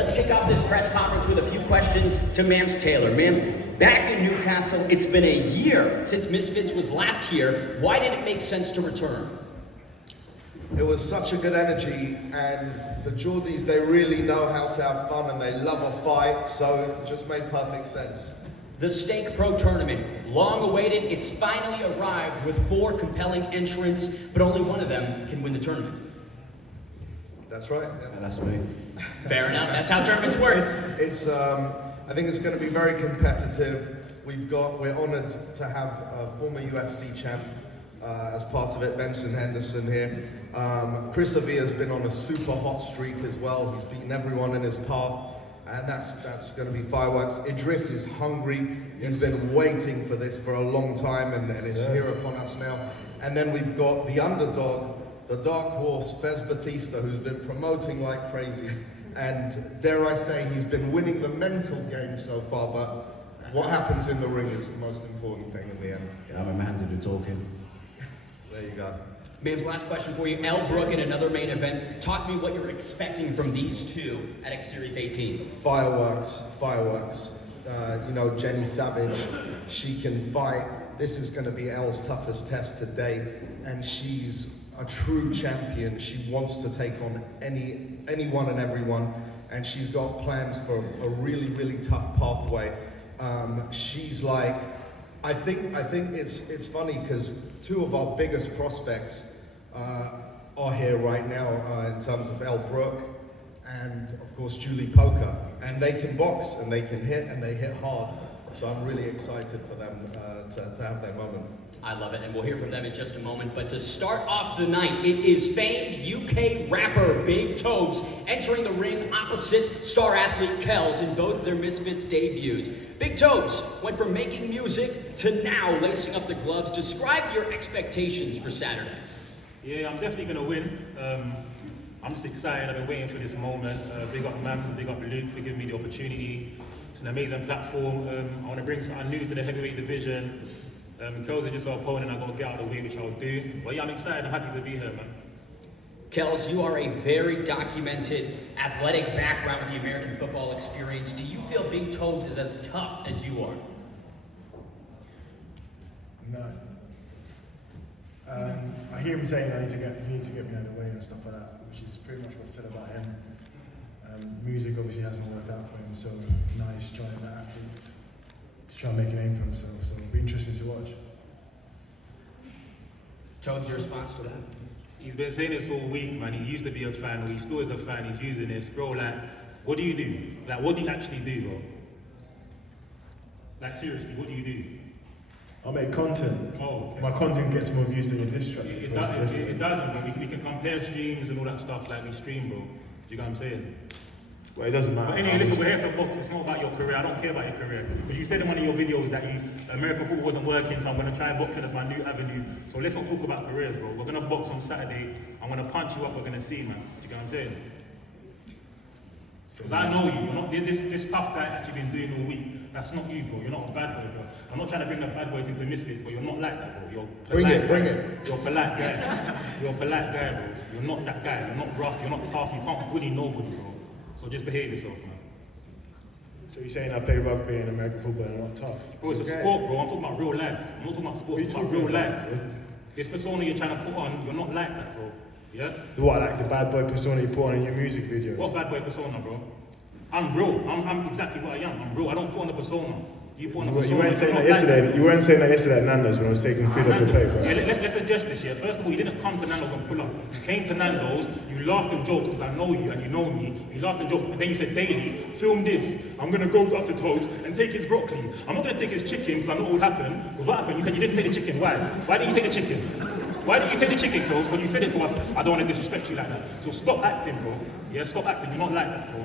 let's kick off this press conference with a few questions to Mams Taylor. Mams, back in Newcastle, it's been a year since Misfits was last here. Why did it make sense to return? It was such a good energy, and the Geordies, they really know how to have fun and they love a fight, so it just made perfect sense. The Stake Pro Tournament, long awaited, it's finally arrived with 4 compelling entrants, but only one of them can win the tournament. That's right. Yeah, that's me. Fair enough, that's how tournaments work. I think it's going to be very competitive. We're honoured to have a former UFC champ as part of it, Benson Henderson here. Chris Avia's been on a super hot streak as well. He's beaten everyone in his path, and that's going to be fireworks. Idris is hungry. He's been waiting for this for a long time, and it's here upon us now. And then we've got the underdog, the dark horse, Fez Batista, who's been promoting like crazy. And dare I say, he's been winning the mental game so far, but what happens in the ring is the most important thing in the end. Yeah, my man's been talking. There you go. Mams, last question for you. Elle, Brooke in another main event. Talk to me what you're expecting from these two at X Series 18. Fireworks. Jenny Savage, she can fight. This is going to be Elle's toughest test to date, and she's a true champion. She wants to take on anyone and everyone, and she's got plans for a really, really tough pathway. She's like, I think it's funny because 2 of our biggest prospects are here right now in terms of Elle Brooke and of course Julie Poker, and they can box and they can hit and they hit hard. So I'm really excited for them to have their moment. I love it, and we'll hear from them in just a moment. But to start off the night, it is famed UK rapper Big Tobes entering the ring opposite star athlete Kells in both their Misfits debuts. Big Tobes went from making music to now lacing up the gloves. Describe your expectations for Saturday. Yeah, I'm definitely going to win. I'm just excited. I've been waiting for this moment. Big up Mams, big up Luke for giving me the opportunity. It's an amazing platform. I want to bring something new to the heavyweight division. Kells is just our opponent. I've got to get out of the way, which I'll do. But yeah, I'm excited. I'm happy to be here, man. Kells, you are a very documented athletic background with the American football experience. Do you feel Big Tobes is as tough as you are? No. I hear him saying you need to get me out of the way and stuff like that, which is pretty much what's said about him. Music obviously hasn't worked out for him, so now he's trying to athletes to try and make a name for himself. So it'll be interesting to watch. Tobes, your response to that? He's been saying this all week, man. He used to be a fan, or he still is a fan. He's using this, bro. Like, what do you do? Like, what do you actually do, bro? Like, seriously, what do you do? I make content. Oh, okay. My content gets more views than your diss track. It doesn't, bro. We can compare streams and all that stuff like we stream, bro. Do you know what I'm saying? Well, it doesn't matter. But anyway, listen, we're here to box. It's not about your career. I don't care about your career. Because you said in one of your videos that American football wasn't working, so I'm going to try boxing as my new avenue. So let's not talk about careers, bro. We're going to box on Saturday. I'm going to punch you up. We're going to see, man. Do you know what I'm saying? Because I know you. You're not this tough guy that you've been doing all week. That's not you, bro. You're not a bad boy, bro. I'm not trying to bring the bad boys into Misfits, but you're not like that, bro. You're polite. Bring it. You're a polite guy. You're a polite guy, bro. You're not that guy. You're not rough. You're not tough. You can't bully nobody, bro. So just behave yourself, man. So you're saying I play rugby and American football and I'm not tough? Bro, it's a sport, bro. I'm talking about real life. I'm not talking about sports. I'm talking about real life. This persona you're trying to put on, you're not like that, bro. Yeah? What, like the bad boy persona you put on in your music videos? What bad boy persona, bro? I'm real. I'm exactly what I am. I'm real. I don't put on the persona. You put on the persona. You weren't saying that yesterday. You weren't saying that yesterday at Nando's when I was taking food off your plate, bro. Yeah, let's adjust this here. First of all, you didn't come to Nando's and pull up. You came to Nando's, you laughed and joked because I know you and you know me. You laughed and joked, and then you said, Daily, film this. I'm going to go up to Tobes and take his broccoli. I'm not going to take his chicken because I know what would happen. Because what happened? You said you didn't take the chicken. Why? Why didn't you take the chicken? Why didn't you take the chicken, Close? When you said it to us, I don't want to disrespect you like that. So stop acting, bro. Yeah, stop acting. You're not like that, bro.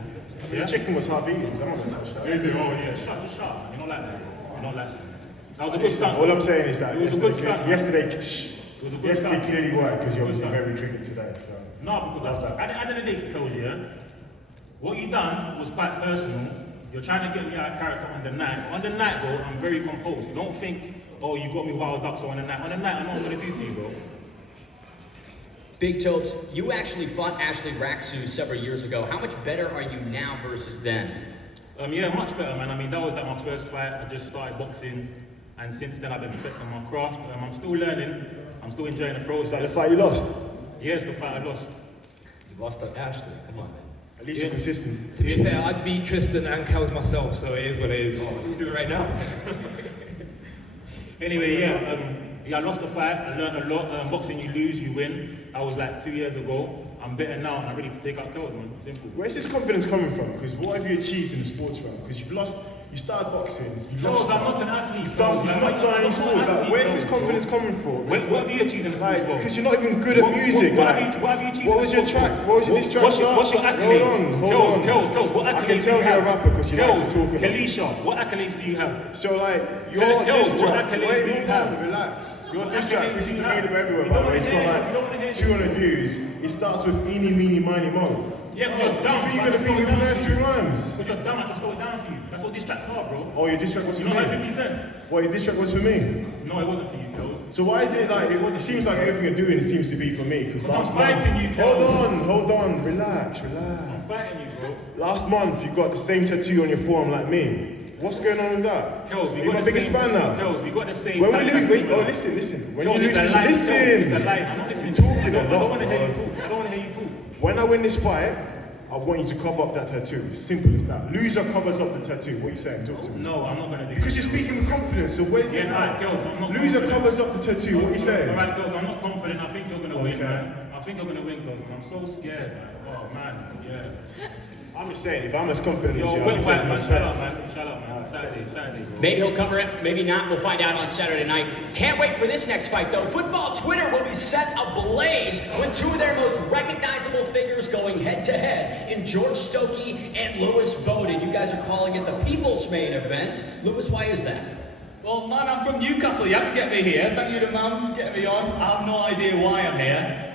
Yeah? The chicken was half eaten, so I'm not going to touch that. Is it? Oh, yeah. Shut up. You're not like that, bro. You're not like that. That was a good stunt. All I'm saying is that it was a good stunt. Yesterday clearly worked because you're obviously very triggered today. So. No, because at the end of the day, Kells, yeah, what you done was quite personal. You're trying to get me out of character on the night. On the night, bro, I'm very composed. Don't think, oh, you got me wild up, so on the night. On the night, I know what I'm going to do to you, bro. Big Topes, you actually fought Ashley Raksu several years ago. How much better are you now versus then? Yeah, much better, man. I mean, that was like my first fight. I just started boxing, and since then I've been perfecting my craft. I'm still learning. I'm still enjoying the process. Is that the fight you lost? Yes, the fight I lost. You lost to Ashley, come on, man. At least you're consistent. To be fair, I beat Tristan and Kels myself, so it is what it is. Let's do it right now. Anyway, I lost the fight. I learned a lot. Boxing, you lose, you win. That was like 2 years ago. I'm better now, and I'm ready to take out Kels, man. Simple. Where's this confidence coming from? Because what have you achieved in the sports realm? Because you've lost, you started boxing, you've lost. I'm not an athlete. You've not done any sports. Like, where's this confidence coming from? What have you achieved in the sports world? Because you're not even good at music. What have you achieved? What was your track? What was your diss track? What's your accolades? Hold on. Kels, what accolades I can tell do you you're a have? rapper because you like to talk about. Kalisha, what accolades do you have? So like, your Kels, diss what track, accolades wait, do you hold have? on, relax. Your diss Accolades track, do which is you have? available everywhere, You by don't the way, it's wanna got hear it, you don't wanna hear like it. 200 views. It starts with eeny, meeny, miny, mo. Yeah, because you're dumb. Who are you going to beat with nursery rhymes? Because you're dumb, I just slow it down for you. That's what diss tracks are, bro. Oh, your diss track was You for know me? like 50 Cent? Well, your diss track was for me. No, it wasn't for you, Kels. So why is it like, it seems like everything you're doing seems to be for me? Because I'm last fighting month, you, Kels. hold on, relax. I'm fighting you, bro. Last month, you got the same tattoo on your forearm like me. What's going on with that? Kels, we You're got my the biggest same fan now. Kels, we got the same When we time lose, as oh similar. listen. When Kels, you lose it's a this, lie. listen. Kels, it's a lie. I'm not listening. You're talking I a don't lot. want to hear you talk. I don't want to hear you talk. When I win this fight, I want you to cover up that tattoo. Simple as that. Loser covers up the tattoo. What are you saying? Talk to me. No, I'm not going to do Because it. you're speaking with confidence, so where's it? Yeah, alright, Kels, I'm not Loser confident. covers up the tattoo. What are you saying? Alright, Kels, I'm not confident. I think you're going to win, Okay. man. I think you're going to win, Kels, man. I'm so scared, man. Oh, man. Yeah. I'm just saying, if I'm as confident as Yo, you, I'll be wait, taking my man. Shut up, bets. man. Shut up, man. Saturday, bro. Maybe he'll cover it, maybe not. We'll find out on Saturday night. Can't wait for this next fight, though. Football Twitter will be set ablaze with two of their most recognizable figures going head-to-head in George Stokey and Lewis Bowden. You guys are calling it the People's Main Event. Lewis, why is that? Well, man, I'm from Newcastle. You have to get me here. Thank you to Mams getting me on. I have no idea why I'm here.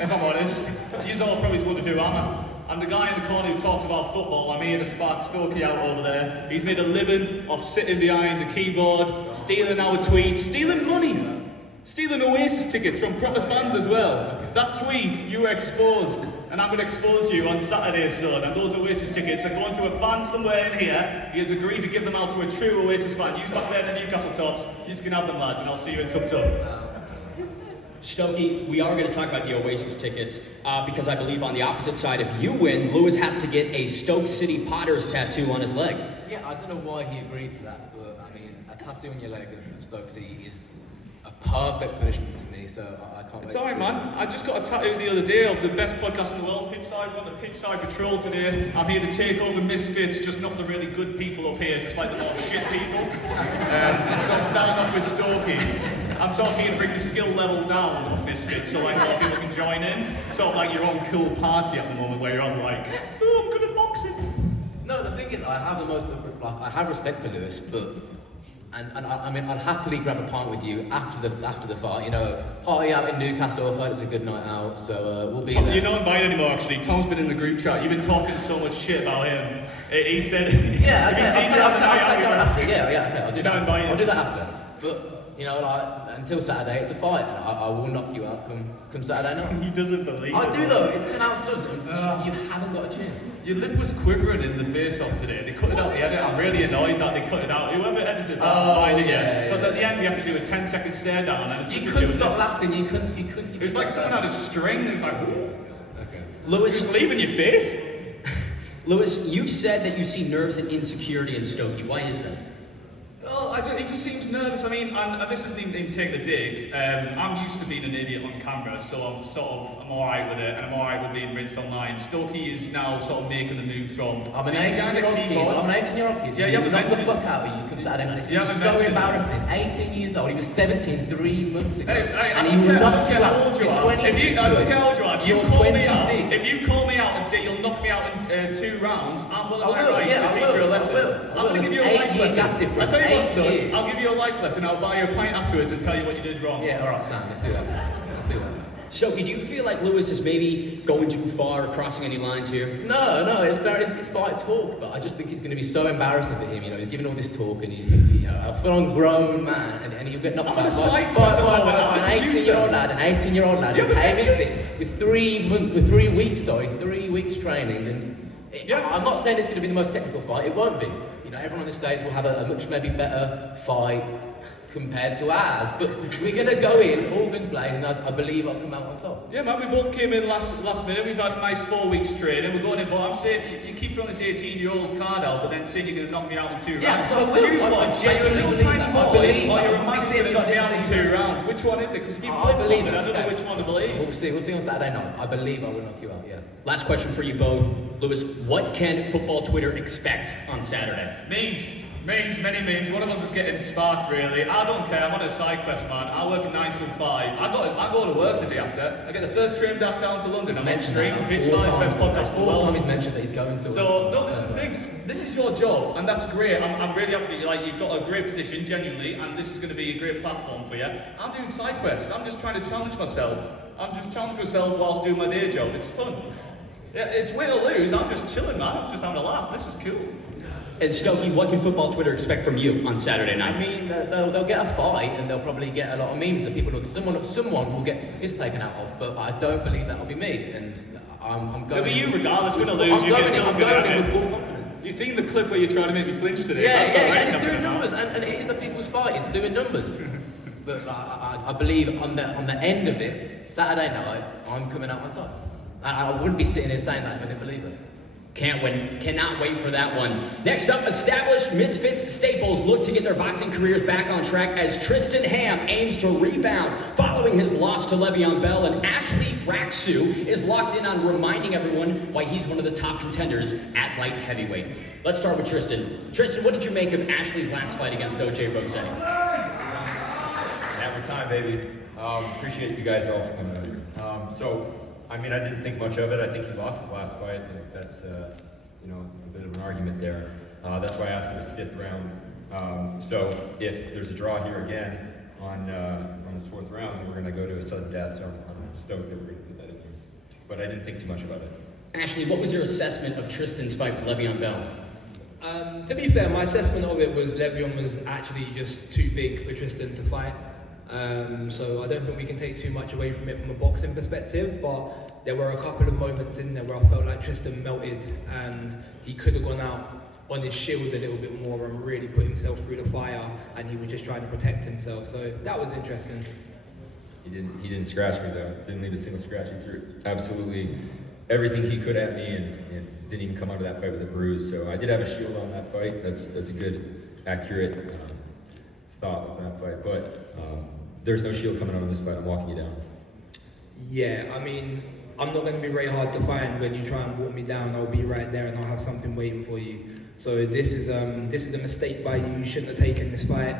If I'm honest, you all probably wonder who I am. I'm the guy in the corner who talks about football. I'm here to spark Stokey out over there. He's made a living off sitting behind a keyboard, stealing our tweets, stealing money, stealing Oasis tickets from proper fans as well. That tweet, you were exposed, and I'm going to expose you on Saturday, son. And those Oasis tickets are going to a fan somewhere in here. He has agreed to give them out to a true Oasis fan. Use back there in the Newcastle tops. You can have them, lads, and I'll see you in Tuk Tuk. Stokey, we are going to talk about the Oasis tickets because I believe on the opposite side, if you win, Lewis has to get a Stoke City Potters tattoo on his leg. Yeah, I don't know why he agreed to that, but I mean, a tattoo on your leg of Stoke City is a perfect punishment to me, so I can't wait. It's to alright, see man. I just got a tattoo the other day of the best podcast in the world, Pitchside. We're on the Pitchside Patrol today. I'm here to take over Misfits, just not the really good people up here, just like the more shit people. So I'm starting off with Stokey. I'm sort of here to bring the skill level down of Misfits so like more people can join in. Sort of like your own cool party at the moment where you're on like, oh, I'm good at boxing. No, the thing is, I have the most, like, I have respect for Lewis, but, and I mean, I'd happily grab a pint with you after the fight, you know, party out in Newcastle, I've heard it's a good night out, so we'll be Tom, there. you're not invited anymore actually. Tom's been in the group chat. You've been talking so much shit about him. He said, Yeah, have okay, you seen the I'll other night take out that we after, went to? yeah, okay, I'll do that. Not invited. I'll do that after. But, you know, like, until Saturday, it's a fight, and I will knock you out come Saturday night. He doesn't believe I it. do though, it's 10 hours gloves, and you haven't got a chin. Your lip was quivering in the face-off today. They cut it out at the edit. I'm really annoyed that they cut it out. Whoever edited that, Oh, find it yeah, yet. Because yeah. at the end we have to do a 10-second stare down. And his You lip was couldn't doing stop this. laughing, you couldn't. It was like someone had a string. It was like, ooh. Okay. Lewis, Just leaving your face. Lewis, you've said that you see nerves and insecurity in Stokey. Why is that? Oh, he just seems nervous. I mean, and this isn't even taking the dig. I'm used to being an idiot on camera, so I'm alright with it, and I'm alright with being rinsed online. Stokey is now sort of making the move from. I'm an being behind a 18-year-old kid. keyboard. I'm an 18-year-old kid. Yeah, you haven't knock the mentioned- fuck out of you come Saturday night. It's You gonna be haven't so mentioned- embarrassing. 18 years old. He was 17 3 months ago. Hey, and I he don't will care knock you how out. old you You're are. 26. If you, I don't care how old you are. If you You're call me 26. out, if you call me out and say you'll knock me out in 2 rounds, I'm well I on my will, rights yeah, to I teach will, you a I lesson. will. I'm going to give you a There's life 8 year lesson. gap difference, I'll tell you what, 8 son. years. I'll give you a life lesson. I'll buy you a pint afterwards and tell you what you did wrong. Yeah, alright, Sam, let's do that. Let's do that. Stokey, do you feel like Lewis is maybe going too far or crossing any lines here? No, it's fight talk, but I just think it's going to be so embarrassing for him. You know, he's giving all this talk and he's a full-on grown man, and he'll get knocked out by an 18-year-old lad. An 18-year-old lad who came into this with 3 weeks training, and I'm not saying it's going to be the most technical fight. It won't be. You know, everyone on the stage will have a much maybe better fight compared to ours, but we're going to go in all guns blazing. I believe I'll come out on top. Yeah, man, we both came in last minute. We've had a nice 4 weeks training. We're going in, but I'm saying you keep throwing this 18-year-old card out, but then saying you're going to knock me out in 2 rounds. Yeah, so choose one. Genuinely, a little tiny boy, or you're a man We'll who's going to knock me out in 2 rounds. Which one is it? Because you keep I believe it. I don't know which one to believe. We'll see on Saturday night. I believe I will knock you out. Yeah. Last question for you both. Lewis, what can football Twitter expect on Saturday? Memes, many memes. One of us is getting sparked, really. I don't care. I'm on a side quest, man. I work at 9 till 5. I go to work the day after. I get the first train back down to London. I'm on stream for Big Side Quest podcast. All the time he's mentioned that he's going to. So, no, this is the thing. This is your job, and that's great. I'm really happy. Like, you've got a great position, genuinely, and this is going to be a great platform for you. I'm doing side quests. I'm just trying to challenge myself. I'm just challenging myself whilst doing my day job. It's fun. Yeah, it's win or lose. I'm just chilling, man. I'm just having a laugh. This is cool. And Stokey, what can football Twitter expect from you on Saturday night? I mean, they'll get a fight and they'll probably get a lot of memes that people look at. Someone will get his taken out of, but I don't believe that'll be me. And I'm going. It'll be you regardless, win or lose. I'm going in with full confidence. You've seen the clip where you're trying to make me flinch today. Yeah, it's doing numbers, and it is the people's fight. It's doing numbers. But I believe on the end of it, Saturday night, I'm coming out on top. I wouldn't be sitting here saying that if I didn't believe it. Cannot wait for that one. Next up, established Misfits staples look to get their boxing careers back on track as Tristan Ham aims to rebound following his loss to Le'Veon Bell, and Ashley Raksu is locked in on reminding everyone why he's one of the top contenders at light heavyweight. Let's start with Tristan. Tristan, what did you make of Ashley's last fight against O.J. Rose? Every time, baby. Appreciate you guys all for coming out here. I mean, I didn't think much of it. I think he lost his last fight. I think that's, a bit of an argument there. That's why I asked for this 5th round. So if there's a draw here again on this 4th round, we're going to go to a sudden death. So I'm stoked that we're going to put that in here. But I didn't think too much about it. Ashley, what was your assessment of Tristan's fight with Le'Veon Bell? To be fair, my assessment of it was Le'Veon was actually just too big for Tristan to fight. So I don't think we can take too much away from it from a boxing perspective, but there were a couple of moments in there where I felt like Tristan melted and he could have gone out on his shield a little bit more and really put himself through the fire, and he was just trying to protect himself. So that was interesting. He didn't scratch me though. Didn't leave a single scratch. He threw absolutely everything he could at me and didn't even come out of that fight with a bruise. So I did have a shield on that fight. That's a good, accurate thought of that fight. But there's no shield coming out of this fight. I'm walking you down. Yeah, I mean, I'm not going to be very hard to find. When you try and walk me down, I'll be right there and I'll have something waiting for you. So this is a mistake by you. You shouldn't have taken this fight.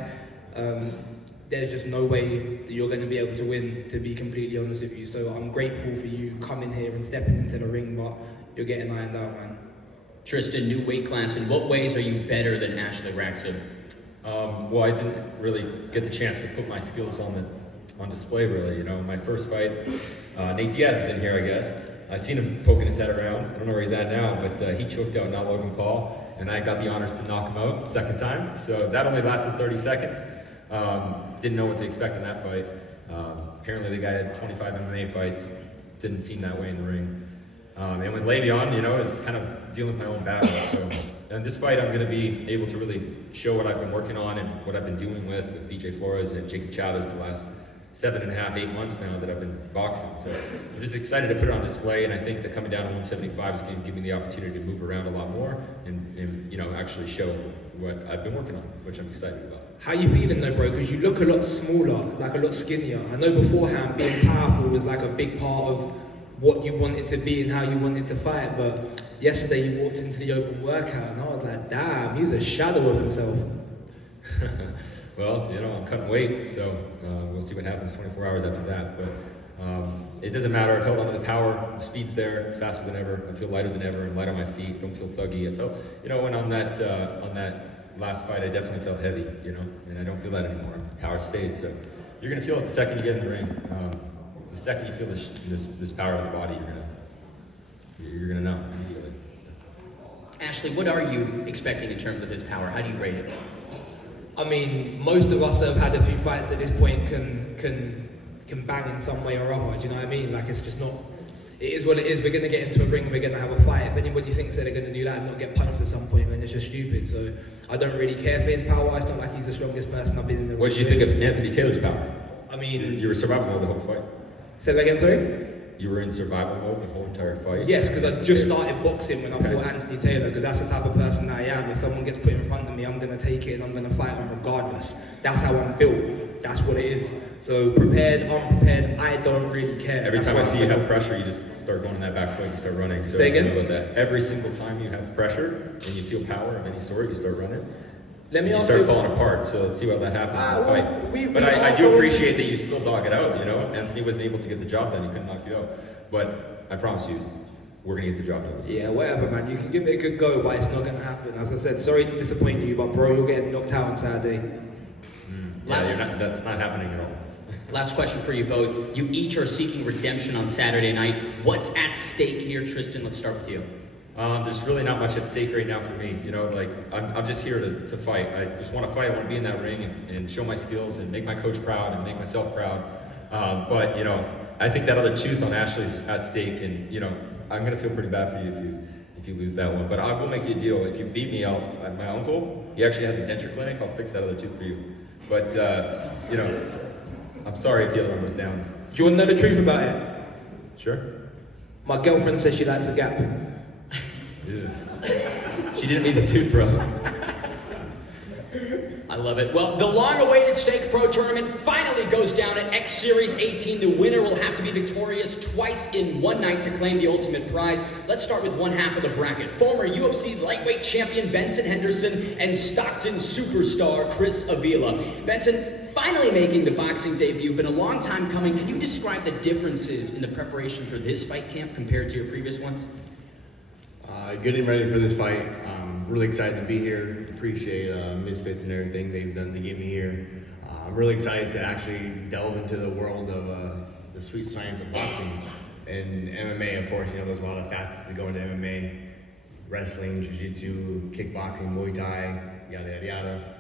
There's just no way that you're going to be able to win, to be completely honest with you. So I'm grateful for you coming here and stepping into the ring, but you're getting ironed out, man. Tristan, new weight class. In what ways are you better than Ashley Raksu? Well, I didn't really get the chance to put my skills on display, really. You know, my first fight, Nate Diaz is in here, I guess. I seen him poking his head around. I don't know where he's at now, but he choked out not Logan Paul, and I got the honors to knock him out the second time. So that only lasted 30 seconds. Didn't know what to expect in that fight. Apparently the guy had 25 MMA fights. Didn't seem that way in the ring. And with Le'Veon, you know, it's kind of dealing with my own battle. So, and this fight, I'm going to be able to really show what I've been working on and what I've been doing with BJ Flores and Jacob Chavez the last 7.5, 8 months now that I've been boxing. So I'm just excited to put it on display, and I think that coming down to 175 is going to give me the opportunity to move around a lot more and you know, actually show what I've been working on, which I'm excited about. How you feeling though, bro? Because you look a lot smaller, like a lot skinnier. I know beforehand being powerful was like a big part of what you wanted to be and how you wanted to fight, but yesterday you walked into the open workout and I was like, damn, he's a shadow of himself. Well, you know, I'm cutting weight, so we'll see what happens 24 hours after that. But it doesn't matter. I've held on to the power. The speed's there. It's faster than ever. I feel lighter than ever and light on my feet. Don't feel thuggy. I felt, you know, when on that last fight, I definitely felt heavy, you know, and I don't feel that anymore. Power stayed. So you're going to feel it the second you get in the ring. the second you feel this power of the body, you're gonna know immediately. Ashley, what are you expecting in terms of his power? How do you rate it? I mean, most of us that have had a few fights at this point can bang in some way or other. Do you know what I mean? Like, it's just not. It is what it is. We're gonna get into a ring. We're gonna have a fight. If anybody thinks that they're gonna do that and not get punched at some point, then it's just stupid. So I don't really care for his power. It's not like he's the strongest person I've been in the ring. What did you think of Anthony Taylor's power? I mean, You were survival mode the whole fight. say that again, sorry. You were in survival mode the whole entire fight. Yes, because I just started boxing when I fought Anthony Taylor, because that's the type of person that I am. If someone gets put in front of me, I'm going to take it and I'm going to fight them regardless. That's how I'm built. That's what it is. So prepared, unprepared, I don't really care. Every That's time I what see I'm you built. have pressure, you just start going on that back foot and start running. So Say again? About that. Every single time you have pressure and you feel power of any sort, you start running. Let me You ask start you- falling apart, so let's see how that happens in the fight. But I are do going appreciate to- that you still dog it out, you know? Anthony wasn't able to get the job done, he couldn't knock you out. But I promise you, we're gonna get the job done. Yeah, whatever, man. You can give it a good go, but it's not going to happen. As I said, sorry to disappoint you, but bro, you're getting knocked out on Saturday. Yeah, that's not happening at all. Last question for you both. You each are seeking redemption on Saturday night. What's at stake here, Tristan? Let's start with you. There's really not much at stake right now for me. You know, like I'm just here to fight. I just want to fight. I want to be in that ring and show my skills and make my coach proud and make myself proud. But you know, I think that other tooth on Ashley's at stake, and you know, I'm gonna feel pretty bad for you if you lose that one. But I will make you a deal. If you beat me, my uncle, he actually has a denture clinic. I'll fix that other tooth for you. But you know, I'm sorry if the other one was down. Do you want to know the truth about it? Sure. My girlfriend says she likes a gap. Yeah. She didn't need the tooth, bro. I love it. Well, the long-awaited Stake Pro Tournament finally goes down at X Series 18. The winner will have to be victorious twice in one night to claim the ultimate prize. Let's start with one half of the bracket. Former UFC lightweight champion Benson Henderson and Stockton superstar Chris Avila. Benson, finally making the boxing debut, been a long time coming. Can you describe the differences in the preparation for this fight camp compared to your previous ones? Getting ready for this fight. Really excited to be here. Appreciate Misfits and everything they've done to get me here. I'm really excited to actually delve into the world of the sweet science of boxing and MMA. Of course, you know there's a lot of facets that go into MMA: wrestling, jiu-jitsu, kickboxing, Muay Thai, yada yada yada.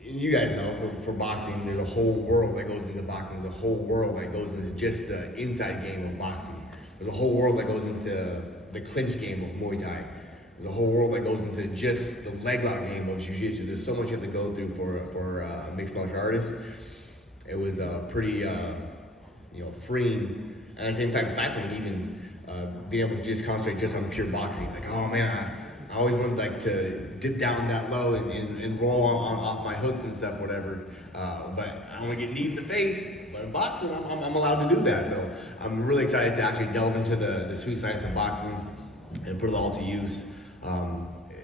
You guys know for boxing, there's a whole world that goes into boxing. There's a whole world that goes into just the inside game of boxing. There's a whole world that goes into the clinch game of Muay Thai. There's a whole world that goes into just the leg lock game of Jiu-Jitsu. There's so much you have to go through for mixed martial artists. It was pretty, freeing, and at the same time stifling. Even being able to just concentrate just on pure boxing. Like, oh man, I always wanted to dip down that low and roll off my hooks and stuff, whatever. But I don't want to get kneed in the face. But in boxing, I'm allowed to do that. So I'm really excited to actually delve into the sweet science of boxing and put it all to use.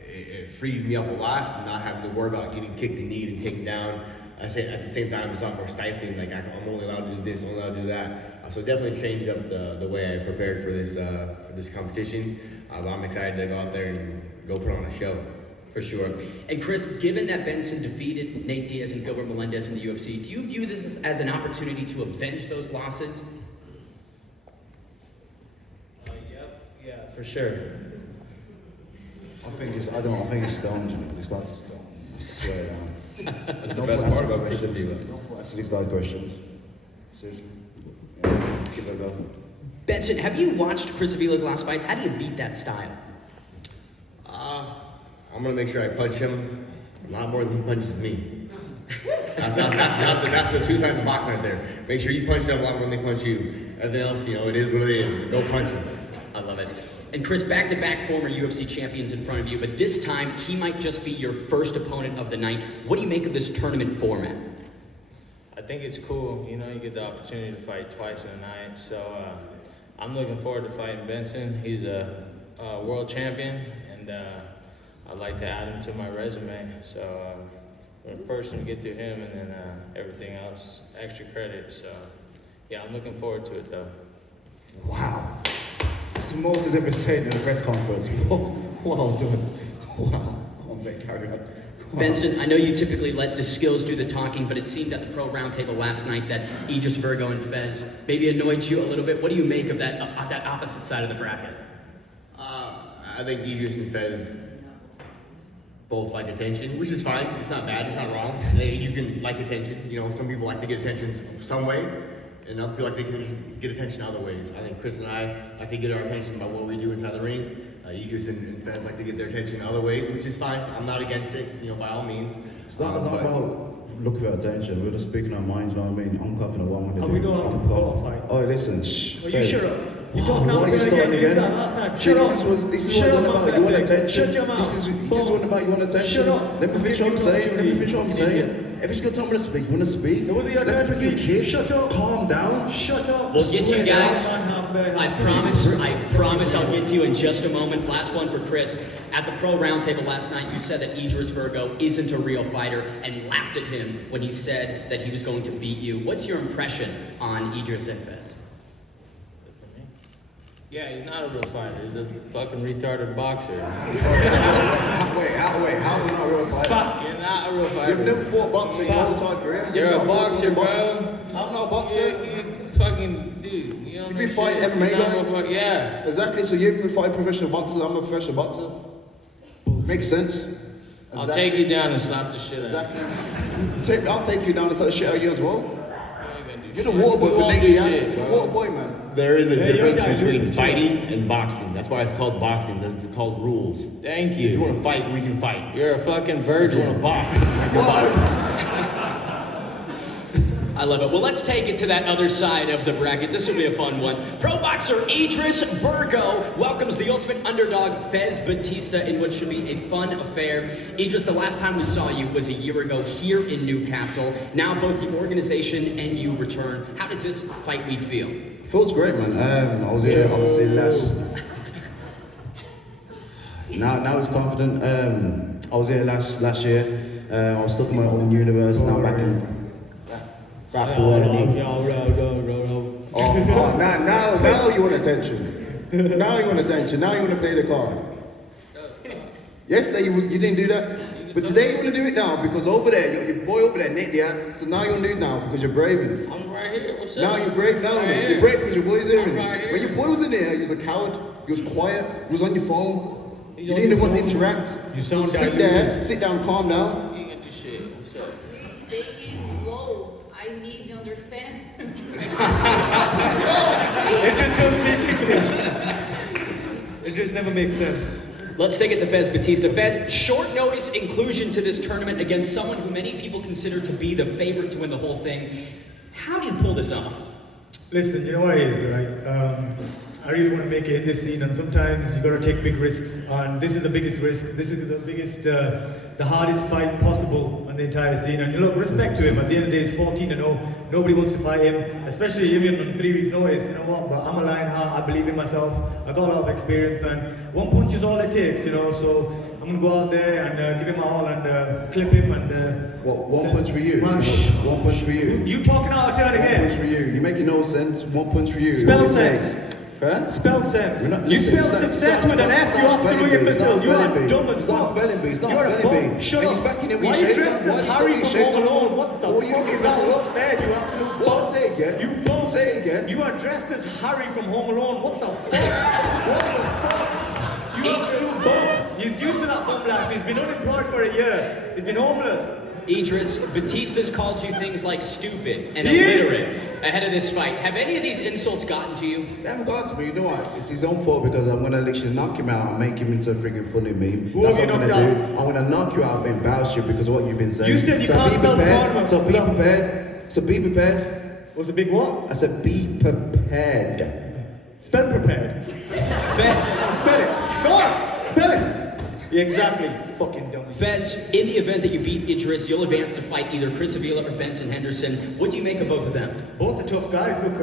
It freed me up a lot, not having to worry about getting kicked and kneed and taken down. I think at the same time, it's a lot more stifling. Like I'm only allowed to do this, only allowed to do that. So definitely changed up the way I prepared for this competition. But I'm excited to go out there and go put on a show. For sure. And Chris, given that Benson defeated Nate Diaz and Gilbert Melendez in the UFC, do you view this as an opportunity to avenge those losses? Yeah, for sure. I think it's stoned. This guy's stoned. I swear down. That's the best part about Chris Avila. Don't answer these guys' questions. Seriously. Yeah, give it a go. Benson, have you watched Chris Avila's last fights? How do you beat that style? I'm gonna make sure I punch him a lot more than he punches me. That's the sweet science of boxing right there. Make sure you punch them a lot more than they punch you. Everything else, it is what it is. Go punch him. I love it. And Chris, back-to-back former UFC champions in front of you, but this time he might just be your first opponent of the night. What do you make of this tournament format? I think it's cool. You get the opportunity to fight twice in a night. So I'm looking forward to fighting Benson. He's a world champion, and I'd like to add him to my resume. So we're first going to get through him, and then everything else, extra credit. So yeah, I'm looking forward to it, though. Wow. That's the most he's ever said in a press conference. Well done. Wow. Come on, mate, carry on. Benson, I know you typically let the skills do the talking, but it seemed at the pro roundtable last night that Idris, Virgo, and Fez maybe annoyed you a little bit. What do you make of that opposite side of the bracket? I think Idris and Fez both like attention, which is fine. It's not bad. It's not wrong. You can like attention. You know, some people like to get attention some way, and other people like to get attention other ways. I think Chris and I like to get our attention by what we do inside the ring. Idris and Fez like to get their attention other ways, which is fine. I'm not against it. You know, by all means. It's not about looking for attention. We're just speaking our minds. You know what I mean? I'm confident what I'm going to do. we don't have to qualify. Oh, listen. Shh. Well, you Fez. shut up. You talking What are you starting again? Shut up. This is what's about. You want attention. Shut your mouth. This is what about you want attention. Shut up. Let me finish what I'm saying. Let me finish what I'm saying. If it's your time to speak, you want to speak? It wasn't your Let time me to freaking speak. kid. Shut up. Calm down. Shut up. We'll get to you guys. I I promise I'll get to you in just a moment. Last one for Chris. At the pro roundtable last night, you said that Idris Virgo isn't a real fighter and laughed at him when he said that he was going to beat you. What's your impression on Idris and Fez? Yeah, he's not a real fighter. He's a fucking retarded boxer. Wait, how are we not a real fighter? You're not a real fighter. You've never fought boxing your whole time career. You're a boxer, bro. I'm not a boxer. You fucking dude. You don't You've know been shit. fighting You're MMA not a real guys? fuck- Yeah. Exactly, so you've been fighting professional boxers, I'm a professional boxer. Makes sense. I'll take you down and slap the shit out of Exactly. I'll take you down and start shit out of you as well. you. You're the water boy We for won't Nate do Diaz. shit, You're the bro. water boy, man. There is a difference you're between right. fighting and boxing. That's why it's called boxing. That's called rules. Thank If you want you. to fight, we can fight. You're a fucking If you want to virgin. box, we can box. I love it. Well, let's take it to that other side of the bracket. This will be a fun one. Pro boxer Idris Virgo welcomes the ultimate underdog Fez Batista in what should be a fun affair. Idris, the last time we saw you was a year ago here in Newcastle. Now both the organization and you return. How does this fight week feel? Feels great, man. I was here obviously last. Now it's confident. I was here last year. I was stuck in my own universe. Now back in. Back for now you want attention. Now you want attention. Now you want to play the card. Yesterday you didn't do that, but today you want to do it now because over there your boy over there Nate Diaz. So now you want to do it now because you're brave in it. I'm right here. What's up? Now you're brave now. Right You're here. brave because your boy's in I'm it. right here. When your boy was in there, he was a coward. He was quiet. He was on your phone. You didn't even want to interact. You sound Sit there, sit down, calm down. You can do shit. What's up? Please take it slow. I need to understand. It just doesn't speak English. It just never makes sense. Let's take it to Fez Batista. Fez, short notice inclusion to this tournament against someone who many people consider to be the favorite to win the whole thing. How do you pull this off? Listen, you know what it is, right? I really want to make it in this scene, and sometimes you got to take big risks. And this is the biggest risk. This is the biggest, the hardest fight possible on the entire scene. And look, respect to him. At the end of the day, he's 14-0. Nobody wants to fight him, especially even on 3 weeks' notice. You know what? But I'm a Lionheart. I believe in myself. I got a lot of experience, and one punch is all it takes. You know, so I'm gonna go out there and give him my all and clip him and. One punch for you. Mash. One punch for you. You talking out of turn One again? punch for you. You're making no sense. One punch for you. Spell What do you sense. think? Huh? Spell sense. We're not- You listen, spell it's success not with an spelling- S, it's you not absolute spelling bee, it's not imbecile. You spelling are bee. dumb as It's not fuck. spelling bee, it's not You're a spelling bum. bee. Shut And up. he's backing it with Why his you shades dressed on? Why as you Harry still from shades Home on? Alone? What the What are you fuck looking is that at? look there, you absolute What? bum? Say again. You bum. Say again. You are dressed as Harry from Home Alone. What the fuck? What the fuck? You absolute bum. He's used to that bum life. He's been unemployed for a year. He's been homeless. Idris, Batista's called you things like stupid and He is. illiterate ahead of this fight. Have any of these insults gotten to you? They haven't got to me, you know what? It's his own fault because I'm gonna literally knock him out and make him into a freaking funny meme. Who That's have what you I'm gonna knocked do. I'm gonna knock you out and embarrass you because of what you've been saying. You said you so can't be spell prepared. tournament. So be No. prepared. So be prepared. Was a big what? I said be prepared. Spell prepared. Fez, Spell it. Go on. Spell it. Yeah, exactly. Fucking dumb. Fez, in the event that you beat Idris, you'll advance to fight either Chris Avila or Benson Henderson. What do you make of both of them? Both are tough guys. Look,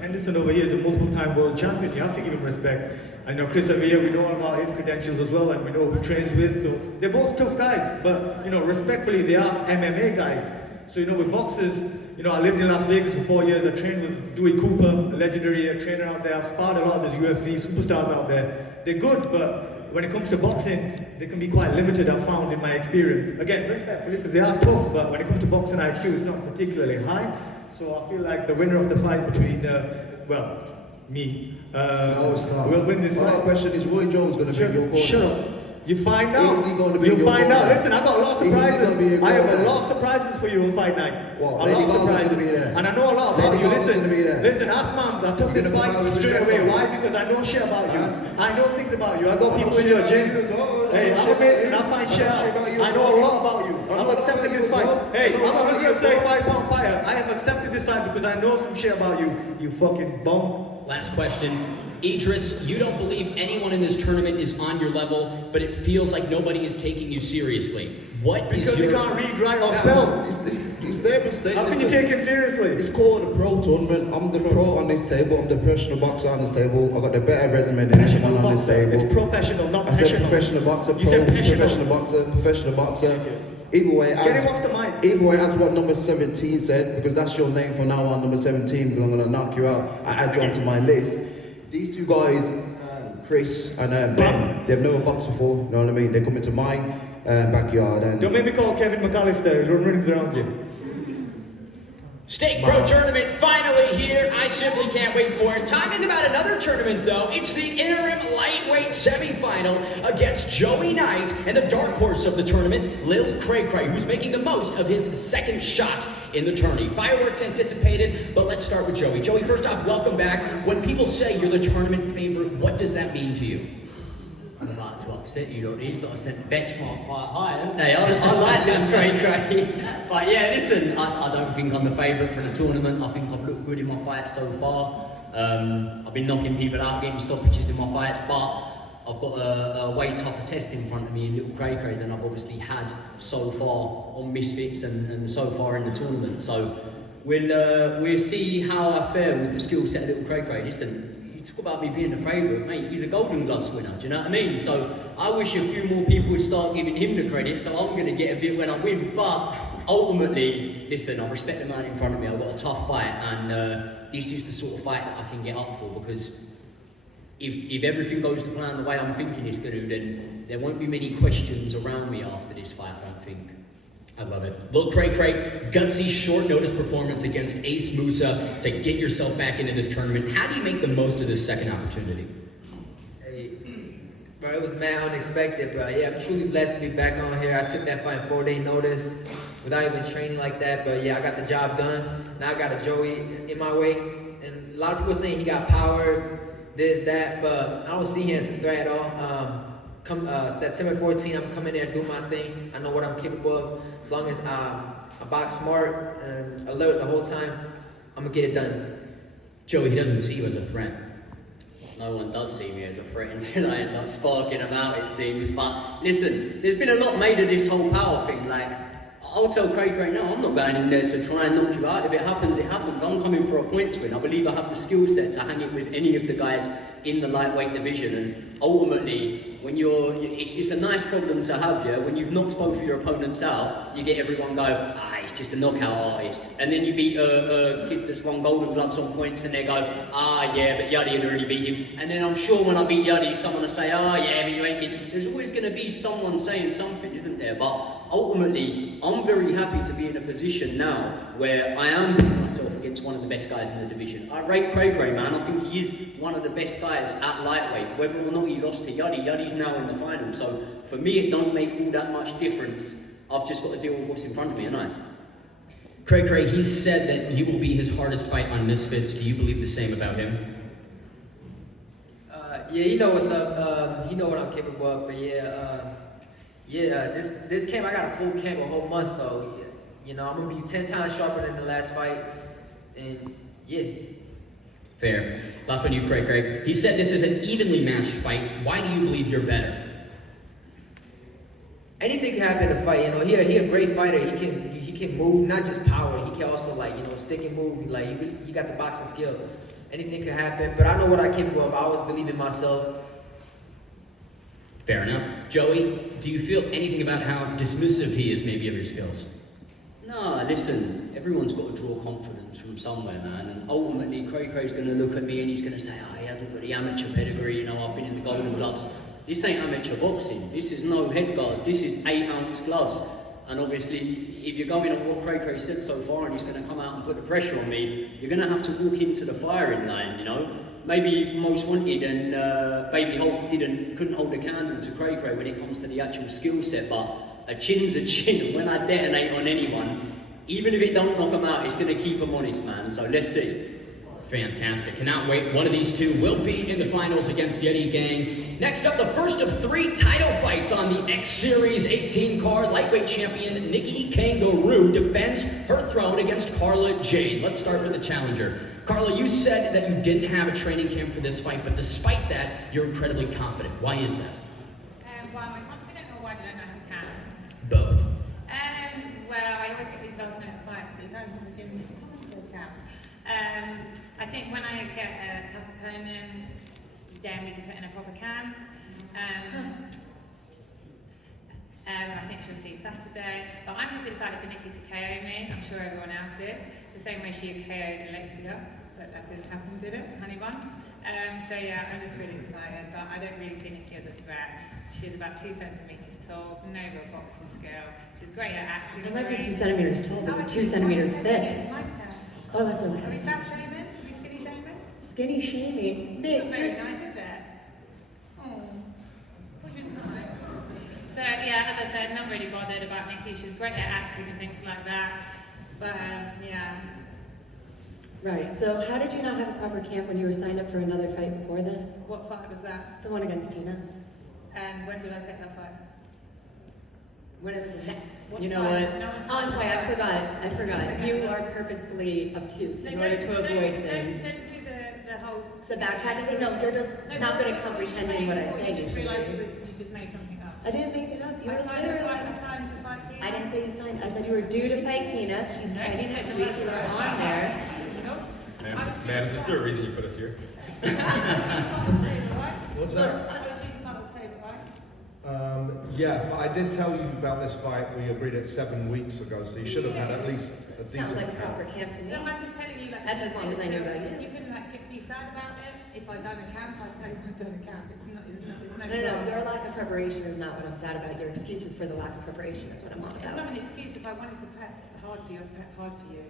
Henderson over here is a multiple-time world champion. You have to give him respect. I know Chris Avila, we know all about his credentials as well, and we know who he trains with. So they're both tough guys. But, you know, respectfully, they are MMA guys. So, you know, with boxers, you know, I lived in Las Vegas for 4 years. I trained with Dewey Cooper, a legendary trainer out there. I've sparred a lot of these UFC superstars out there. They're good, but when it comes to boxing, they can be quite limited, I've found in my experience. Again, respectfully, because they are tough, but when it comes to boxing, IQ is not particularly high. So I feel like the winner of the fight between, me, will win this fight. My question is, Roy Jones going to be your corner? Shut up. You find out. Is he going to be You'll your find out. corner? Listen, I've got a lot of Is he gonna surprises. be your I have a corner? lot of surprises for you on fight night. What? A Lady lot of Gaga's surprises. gonna be there? And I know a lot about Lady you. Gaga's Listen, gonna be there? listen, ask Mams. I took You this gonna fight come out with straight your away. dress on? Why? Because I know shit about you. I know things about you. I got I people know in your shit gym. about you as well. Hey, I know I'm shit about amazing. you. I find I shit know shit out. about you I as know a well. lot about you. I know I've a lot accepted about you this as fight. well. Hey, I know I'm a lot about you a as well. 135-pound fighter. I have accepted this fight because I know some shit about you. You fucking bum. Last question. Idris, you don't believe anyone in this tournament is on your level, but it feels like nobody is taking you seriously. What is Because your... you can't read, write, or spell. It's their mistake. How can you Listen, take him seriously? It's called a pro tournament. I'm the pro on this table. I'm the professional boxer on this table. I've got the better resume than anyone on this table. It's professional, not I said passional. professional boxer, You said passional. professional boxer. Either way, Get him off the mic. Either way, as what number 17 said, because that's your name from now on, number 17, because I'm going to knock you out. I add you onto my list. These two guys, Chris and Ben, they've never boxed before, you know what I mean? They come into my backyard and... Don't make me call Kevin McAllister, he runs around you. Steak Pro Tournament finally here. I simply can't wait for it. Talking about another tournament though, it's the interim lightweight semifinal against Joey Knight and the dark horse of the tournament, Lil Cray Cray, who's making the most of his second shot in the tourney. Fireworks anticipated, but let's start with Joey. Joey, first off, welcome back. When people say you're the tournament favorite, what does that mean to you? I'm about to upset you, lot. These lot have set the benchmark quite high, haven't they? I like them great. But yeah, listen, I don't think I'm the favourite for the tournament. I think I've looked good in my fights so far. I've been knocking people out, getting stoppages in my fights, but I've got a way tougher test in front of me in Little Cray Cray than I've obviously had so far on Misfits and so far in the tournament. So we'll see how I fare with the skill set of Little Cray Cray. Listen, you talk about me being the favourite, mate, he's a Golden Gloves winner, do you know what I mean? So I wish a few more people would start giving him the credit, so I'm going to get a bit when I win, but ultimately, listen, I respect the man in front of me, I've got a tough fight, and this is the sort of fight that I can get up for, because if everything goes to plan the way I'm thinking it's going to, then there won't be many questions around me after this fight, I don't think. I love it. Lil Cray Cray, gutsy short notice performance against Ace Musa to get yourself back into this tournament. How do you make the most of this second opportunity? Hey, bro, it was mad unexpected, bro. Yeah, I'm truly blessed to be back on here. I took that fight in 4-day notice without even training like that, but yeah, I got the job done. Now I got a Joey in my way, and a lot of people saying he got power, this, that, but I don't see him as a threat at all. September 14, I'm coming there and do my thing. I know what I'm capable of. As long as I box smart and alert the whole time, I'm gonna get it done. Joey, he doesn't see you as a threat. No one does see me as a threat until I end up sparking them out, it seems. But listen, there's been a lot made of this whole power thing. Like, I'll tell Cray Cray, no, I'm not going in there to try and knock you out. If it happens, it happens. I'm coming for a points win. I believe I have the skill set to hang it with any of the guys in the lightweight division. And ultimately, when it's a nice problem to have, yeah? When you've knocked both of your opponents out, you get everyone go, he's just a knockout artist. And then you beat a kid that's won Golden Gloves on points and they go, yeah, but Yuddy had already beat him. And then I'm sure when I beat Yuddy, someone will say, yeah, but you ain't been. There's always going to be someone saying something, isn't there? But ultimately, I'm very happy to be in a position now where I am putting myself against one of the best guys in the division. I rate Cray Cray, man. I think he is one of the best guys at lightweight. Whether or not he lost to Yuddy's now in the final. So for me, it don't make all that much difference. I've just got to deal with what's in front of me, and I. Cray Cray, he said that you will be his hardest fight on Misfits. Do you believe the same about him? Yeah, he know what's up. He know what I'm capable of. But this camp, I got a full camp, a whole month. So, I'm gonna be 10 times sharper than the last fight. And yeah. Fair. Last one, you, Cray Cray. He said this is an evenly matched fight. Why do you believe you're better? Anything can happen in a fight. He a great fighter. He can move, not just power. He can also stick and move. He got the boxing skill. Anything can happen. But I know what I'm capable of. I always believe in myself. Fair enough. Joey, do you feel anything about how dismissive he is maybe of your skills? No, listen, everyone's got to draw confidence from somewhere, man. And ultimately, Cray Cray's going to look at me and he's going to say, he hasn't got the amateur pedigree. I've been in the Golden Gloves. this ain't amateur boxing. This is no head guards. This is 8-ounce gloves. And obviously, if you're going on what Cray said so far and he's going to come out and put the pressure on me, you're going to have to walk into the firing line, you know. Maybe Most Wanted and Baby Hulk couldn't hold a candle to Cray when it comes to the actual skill set, but a chin's a chin, and when I detonate on anyone, even if it don't knock them out, it's going to keep them honest, man. So let's see. Fantastic. Cannot wait. One of these two will be in the finals against Yeti Gang. Next up, the first of 3 title fights on the X Series 18 card. Lightweight champion Nikki Kangaroo defends her throne against Carla Jade. Let's start with the challenger. Carla, you said that you didn't have a training camp for this fight, but despite that, you're incredibly confident. Why is that? Why am I confident, or why did I know I can? Both. Well, I always get these last minute fights, so you don't have to give me a camp. I think when I get a tough opponent, then we can put in a proper can. I think she'll see Saturday. But I'm just excited for Nikki to KO me. I'm sure everyone else is. The same way she KO'd Alexia, but that didn't happen, did it? Honey bun. So yeah, I'm just really excited. But I don't really see Nikki as a threat. She's about 2 centimeters tall, no real boxing skill. She's great at acting. It might be 2 centimeters tall, but 2 centimeters thick. Oh, that's okay. Are we fat shaming? Are we skinny shaming? Skinny shaming. It's not very nice, is it? Oh, what is nice? So yeah, as I said, not really bothered about Nikki. She's great at acting and things like that. But yeah. Right, so how did you not have a proper camp when you were signed up for another fight before this? What fight was that? The one against Tina. And when did I take that fight? When it was the next. You know what? Oh, I'm sorry, I forgot. You are purposefully obtuse in order to avoid things. Don't do the whole... The backtracking thing? No, you're just not good at comprehending what I say. You just realised you just made something up. I didn't make it up. You were signed literally... to fight Tina. I didn't say you signed. I said you were due to fight Tina. She's fighting next week. You were on there. Mams, is there a reason you put us here? What's that? Yeah, but I did tell you about this fight. We agreed it 7 weeks ago, so you should have had at least a decent Sounds like camp. proper camp to me. No, I'm just telling you that. That's as long as I know about you. You can be sad about it. If I'd done a camp, I'd tell you I'd done a camp. It's no No, your lack of preparation is not what I'm sad about. Your excuses for the lack of preparation is what I'm on It's about. not an excuse. If I wanted to prep hard for you, I'd prep hard for you.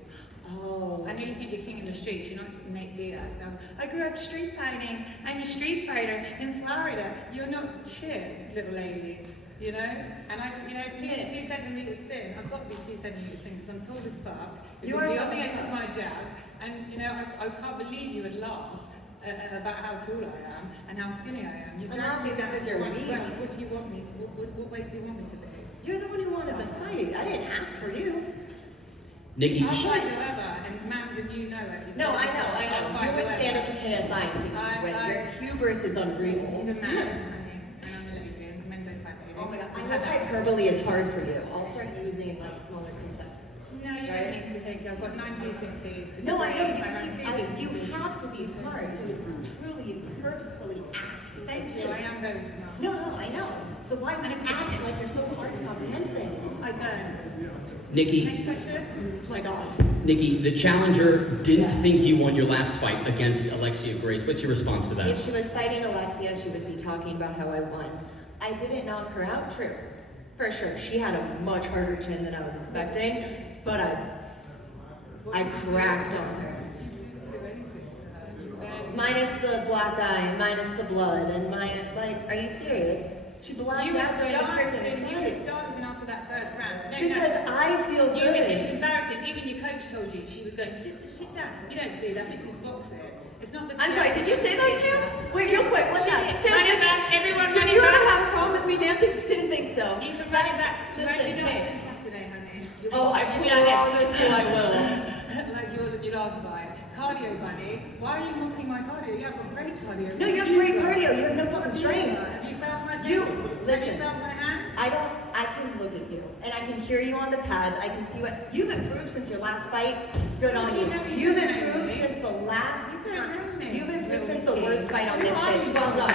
Oh. I know you think you're king in the streets. You're not Nate Diaz. So I grew up street fighting. I'm a street fighter in Florida. You're not shit, little lady. You know? And I, you know, 2 centimeters thin. I've got to be 2 centimeters thin because I'm tall as fuck. You are tall tall as as fuck. my jab. And, you know, I can't believe you would laugh about how tall I am and how skinny I am. You I'm dragged me laughing down because to you're 112. weak. What do you want me? What way do you want me to be? You're the one who wanted the fight. I didn't ask for you. Nikki, I'll fight whoever, and Mams and you know it. You've No, said I it know. before. I'll fight You would whoever. stand up to KSI when your hubris is unreal. He's a man, and I'm a lady, and men don't fight ladies. Oh my god, I We've know had that. hyperbole is hard for you. I'll start using like smaller concepts. No, you don't need to think. I've got 9 P6Cs. No, I know you. I You have to be smart. So it's truly purposefully act. Thank you. I am very smart. No, I know. So why would it act like you're so hard to comprehend things? I don't. Nikki, Next question. Oh my god. Nikki, the challenger didn't think you won your last fight against Alexia Grace. What's your response to that? If she was fighting Alexia, she would be talking about how I won. I didn't knock her out, true. For sure. She had a much harder chin than I was expecting, but I cracked on her. Minus the black eye, minus the blood, and minus, like, are you serious? She blacked You was out during the freaking dancing. You was fight. dancing after that first round. No, Because I feel You, good. it's embarrassing. Even your coach told you she was going, sit down. You don't do that. This is boxing. It's not the I'm sorry, did you say that too? Wait, real quick, what's that? Run it back, everyone Did run you it ever back. have a problem with me dancing? Didn't think so. You can run it back. Listen, you hey. Saturday, honey. Oh, I promise you I will. Like yours at your last fight. Cardio, buddy. Why are you mocking my cardio? You have got great cardio. No, you have great cardio. You have no fucking strength. Have you felt my You face? Have listen. you felt my hand? I can look at you and I can hear you on the pads. I can see what you've improved since your last fight. Good on you. You've improved since the last time. You've improved since the worst fight on Misfits. Well done.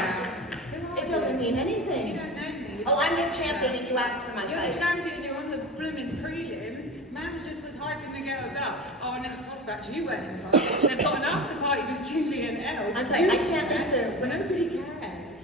It doesn't mean anything. You don't know me. Oh, I'm the champion and you asked for my You're the fight. champion, you're on the blooming prelims. Mams just was hyping the girls up. Oh, next prospect, you went in front. They've got an after party with Julie and Elle. I'm sorry, I can't make the- Nobody cares.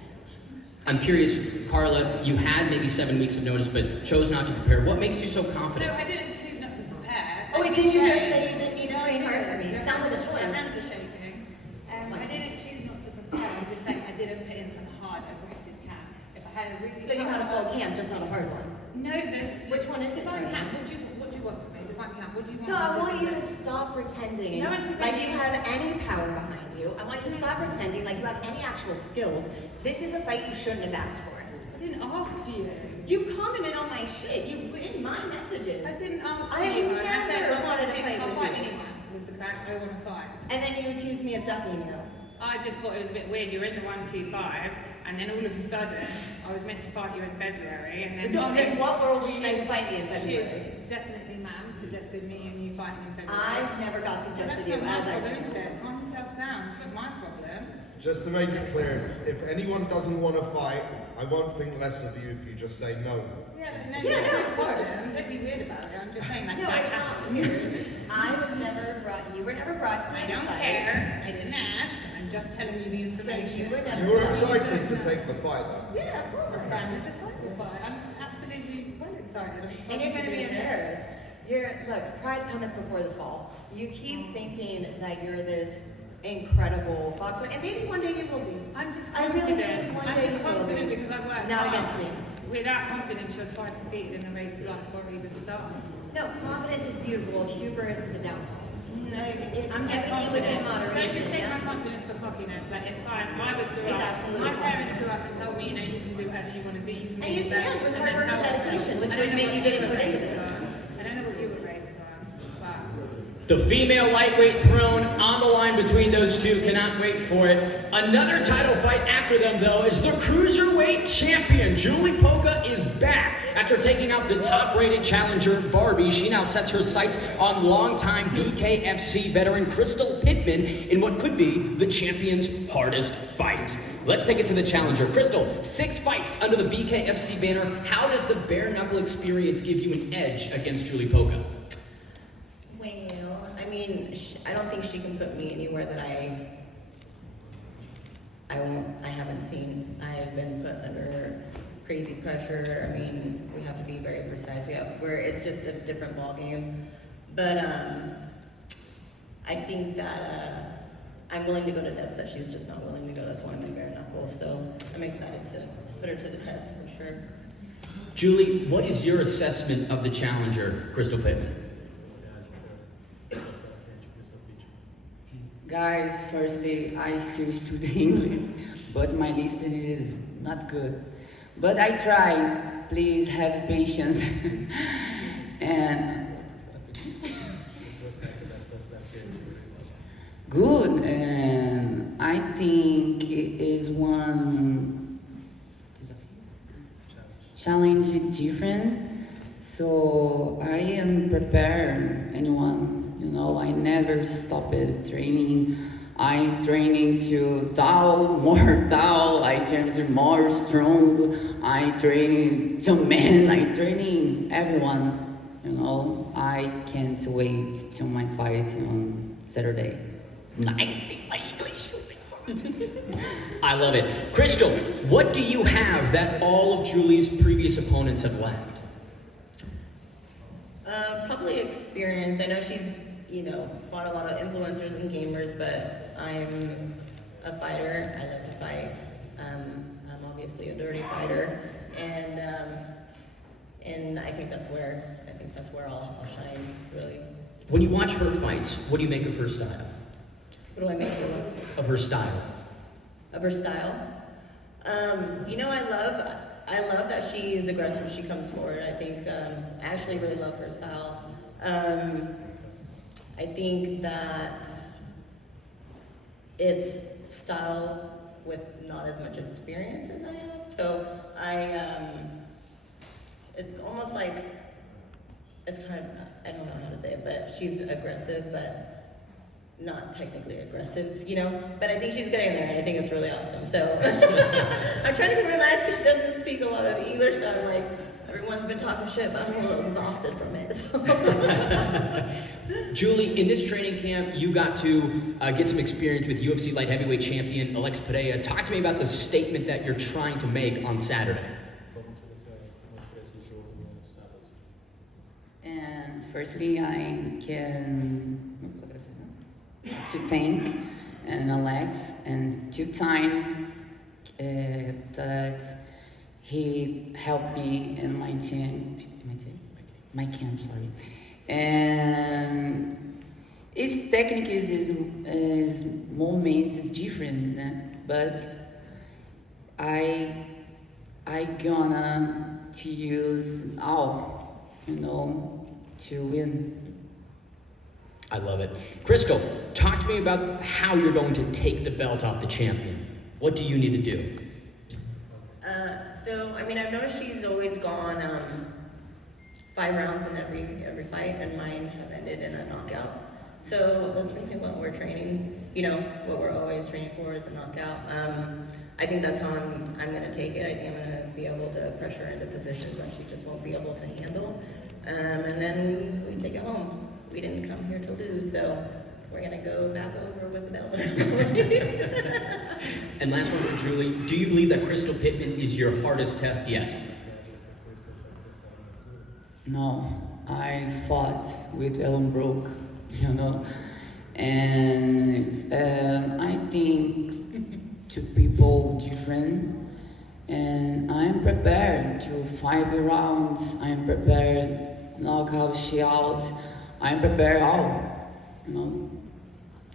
I'm curious, Carla, you had maybe 7 weeks of notice, but chose not to prepare. What makes you so confident? No, I didn't choose not to prepare. Oh wait, didn't you just say you didn't need to train hard for me? It sounds like a My hands choice. are shaking. I didn't choose not to prepare. I'm just saying I didn't put in some hard, aggressive camp. If I had a really So you had a full camp, just not a hard one. No, there's... Which one is it? Define camp. What do you want from me? Define camp. What do you want? No, I me want you do? to stop pretending No one's like pretending. you have any power behind you. I want you to stop pretending like you have any actual skills. This is a fight you shouldn't have asked for. I didn't ask for you. You commented on my shit. You in my messages. I didn't ask for I you. never wanted to fight I'll with fight you. anyone with the fact I want to fight. And then you accused me of ducking you. I just thought it was a bit weird. You were in the 125s, and then all of a sudden, I was meant to fight you in February, and then... No, in what world were you meant to fight me in February? She's definitely Mams suggested me and you fighting in February. I never got suggested you That's not as my I problem, told is you. it? Calm yourself down. It's not my problem. Just to make it clear, if anyone doesn't want to fight, I won't think less of you if you just say no. Of course. Don't be weird about it. I'm just saying that. No, that it's not happened. weird. I was never brought, you were never brought to me I as a don't fight. care. I didn't ask. I'm just telling you the information. So you were never You were stopped. excited to take the fight though. Yeah, of course I am. It's a title fight. I'm absolutely well excited. And you're going to be embarrassed. Look, pride cometh before the fall. You keep thinking that you're this incredible boxer, and maybe one day you will be. I'm just I confident. really think one I'm day just you will confident be. because I work Not hard. against me. Without confidence, you're twice defeated in the race of life before it even starts. No, confidence is beautiful. Hubris is a downfall. I'm just everything confident. within Don't moderation. just take yeah? my confidence for cockiness. Like, it's fine. I was grew It's up. absolutely My fine. parents grew up and told me, you know, you can do whatever you want to do. You can And be you the best. can with And hard then work and tell them. dedication, which I would don't make know you what didn't were put into raised this. on. I don't know what you were raised on. But The female lightweight throne on the line between those two. Cannot wait for it. Another title fight after them, though, is the cruiserweight champion. Julie Polka is back. After taking out the top-rated challenger, Barbie, she now sets her sights on longtime BKFC veteran Crystal Pittman in what could be the champion's hardest fight. Let's take it to the challenger. Crystal, 6 fights under the BKFC banner. How does the bare-knuckle experience give you an edge against Julie Polka? Well, I mean, I don't think she can put me anywhere that I haven't seen. I've been put under crazy pressure. I mean, we have to be very precise. It's just a different ball game. But I think that I'm willing to go to depths that she's just not willing to go. That's why I'm in bare knuckle. So I'm excited to put her to the test for sure. Julie, what is your assessment of the challenger, Crystal Pittman? Guys, firstly, I still study English, but my listening is not good. But I tried. Please have patience. And good, and I think it is one challenge different. So I am prepared anyone. You know, I never stopped training. I training to more tall. I train to more strong. I training to men. I training everyone. You know, I can't wait till my fight on Saturday. Nice in my English. I love it. Crystal, what do you have that all of Julie's previous opponents have lacked? Probably experience. I know she's, fought a lot of influencers and gamers, but I'm a fighter. I love to fight. I'm obviously a dirty fighter, and I think that's where I'll shine really. When you watch her fights, what do you make of her style? What do I make of Of her style? Of her style? I love that she is aggressive. She comes forward. I think I actually really love her style. I think that it's style with not as much experience as I have. So it's almost like, it's kind of, I don't know how to say it, but she's aggressive, but not technically aggressive, But I think she's getting there, and I think it's really awesome. So I'm trying to be real nice because she doesn't speak a lot of English, so I'm like, Everyone's been talking shit, but I'm a little exhausted from it. So. Julie, in this training camp, you got to get some experience with UFC light heavyweight champion Alexa Pereira. Talk to me about the statement that you're trying to make on Saturday. And firstly, I can to thank Alex and 2 times that he helped me in my camp, sorry. And his technique his movement is different, but I gonna to use all, to win. I love it. Crystal, talk to me about how you're going to take the belt off the champion. What do you need to do? I've noticed she's always gone 5 rounds in every fight, and mine have ended in a knockout. So that's really what we're training. What we're always training for is a knockout. I think that's how I'm going to take it. I think I'm going to be able to pressure into positions that she just won't be able to handle. And then we take it home. We didn't come here to lose, so we're going to go back over with the belt. And last one for Julie. Do you believe that Crystal Pittman is your hardest test yet? No, I fought with Elle and Brooke, and I think 2 people different, and I'm prepared to 5 rounds. I'm prepared knockout she out. I'm prepared all.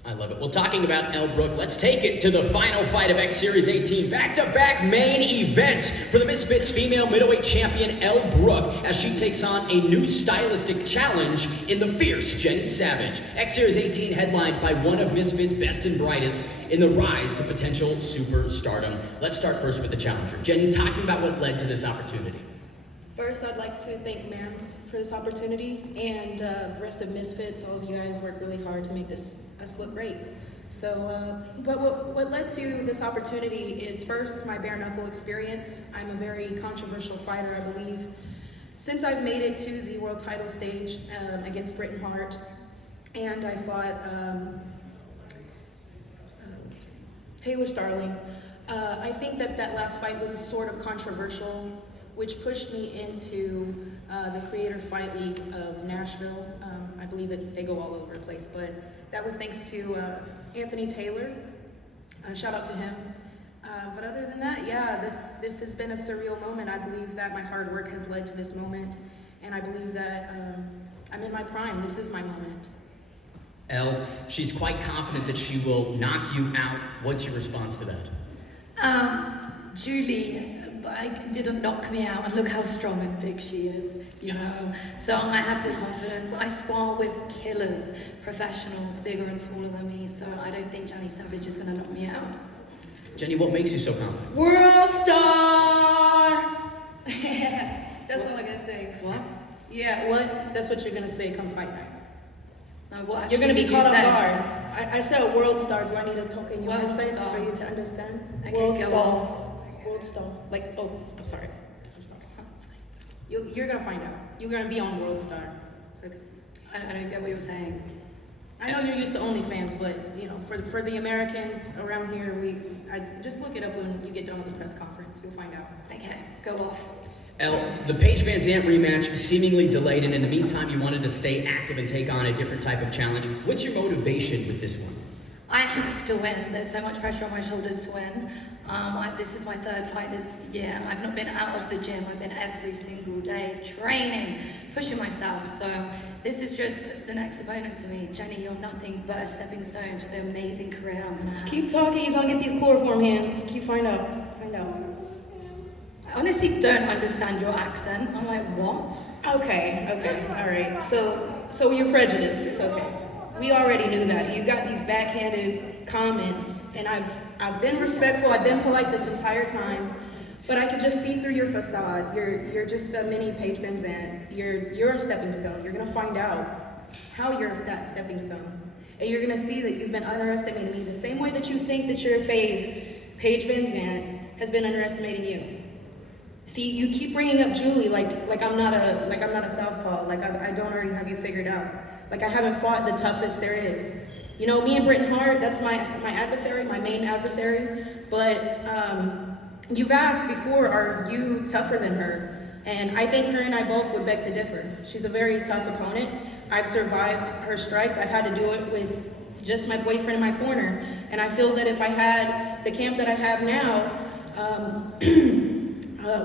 I love it. Well, talking about Elle Brooke, let's take it to the final fight of X Series 18. Back-to-back main events for the Misfits female middleweight champion Elle Brooke as she takes on a new stylistic challenge in the fierce Jenny Savage. X Series 18 headlined by one of Misfits' best and brightest in the rise to potential superstardom. Let's start first with the challenger. Jenny, talk to me about what led to this opportunity. First, I'd like to thank Mams for this opportunity, and the rest of Misfits. All of you guys worked really hard to make us look great. So, but what led to this opportunity is first my bare knuckle experience. I'm a very controversial fighter, I believe. Since I've made it to the world title stage against Britton Hart, and I fought Taylor Starling, I think that last fight was a sort of controversial, which pushed me into the Creator Fight League of Nashville. I believe they go all over the place, but that was thanks to Anthony Taylor. Shout out to him. But other than that, yeah, this has been a surreal moment. I believe that my hard work has led to this moment, and I believe that I'm in my prime. This is my moment. Elle, she's quite confident that she will knock you out. What's your response to that? Julie didn't knock me out, and look how strong and big she is, So I have the confidence. I spar with killers, professionals, bigger and smaller than me, so I don't think Jenny Savage is going to knock me out. Jenny, what makes you so confident? World star! That's all I gotta say. What? Yeah, what? That's what you're gonna say come fight night. No, what You're gonna be did you caught off say? guard. I said world star. Do I need to talk in your World insights star. for you to understand? Okay, World go star. on. World star. I'm sorry. You're gonna find out. You're gonna be on World Star. It's okay. I don't get what you're saying. I know you're used to OnlyFans, but for the Americans around here, I just look it up when you get done with the press conference. You'll find out. Okay, go off. Elle, the Paige Van Zandt rematch seemingly delayed, and in the meantime, you wanted to stay active and take on a different type of challenge. What's your motivation with this one? I have to win. There's so much pressure on my shoulders to win. This is my 3rd fight this year. I've not been out of the gym. I've been every single day training, pushing myself. So this is just the next opponent to me. Jenny, you're nothing but a stepping stone to the amazing career I'm gonna have. Keep talking. You're gonna get these chloroform hands. Keep find out. I honestly don't understand your accent. I'm like, what? Okay. All right. So you're prejudiced. It's okay. We already knew that. You got these backhanded comments, and I've been respectful. I've been polite this entire time, but I could just see through your facade. You're just a mini Paige Van Zandt. You're a stepping stone. You're gonna find out how you're that stepping stone, and you're gonna see that you've been underestimating me the same way that you think that your fave Paige Van Zandt has been underestimating you. See, you keep bringing up Julie like I'm not a southpaw. Like I don't already have you figured out. Like I haven't fought the toughest there is. You know, me and Britton Hart, that's my adversary, my main adversary. But you've asked before, are you tougher than her? And I think her and I both would beg to differ. She's a very tough opponent. I've survived her strikes. I've had to do it with just my boyfriend in my corner. And I feel that if I had the camp that I have now,